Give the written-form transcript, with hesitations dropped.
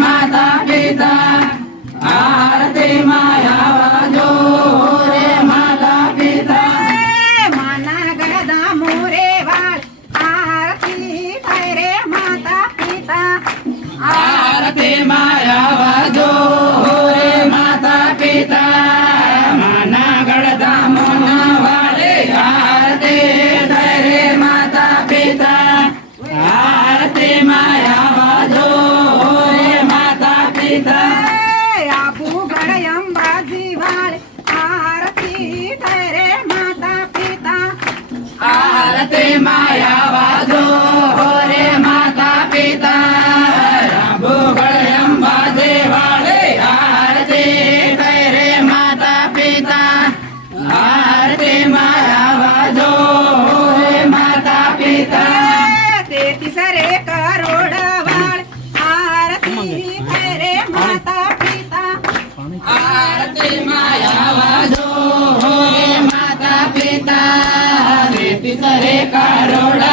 माता માયા જો રે માતા પિતા માના ગળદા મોરે વાળ આરતી થાય રે માતા પિતા આરતી માયા જો રે માતા પિતા માના ગળદા મોના વાળે આરતી થાય રે માતા પિતા આરતી માયા જો રે માતા પિતા આબુ ગળ અંબાજી વાળ આરતી થાય રે માતા પિતા આરતી માયા જો રે માતા પિતા ભૂગળ અંબાજે વાળે આરતી થાય રે માતા પિતા આરતી માયા જો રે માતા પિતા તેત્રીસ રે કરોડ વાળ આરતી થાય રે માતા પિતા આરતી માયા જો રે માતા પિતા તેત્રીસ રે કરોડ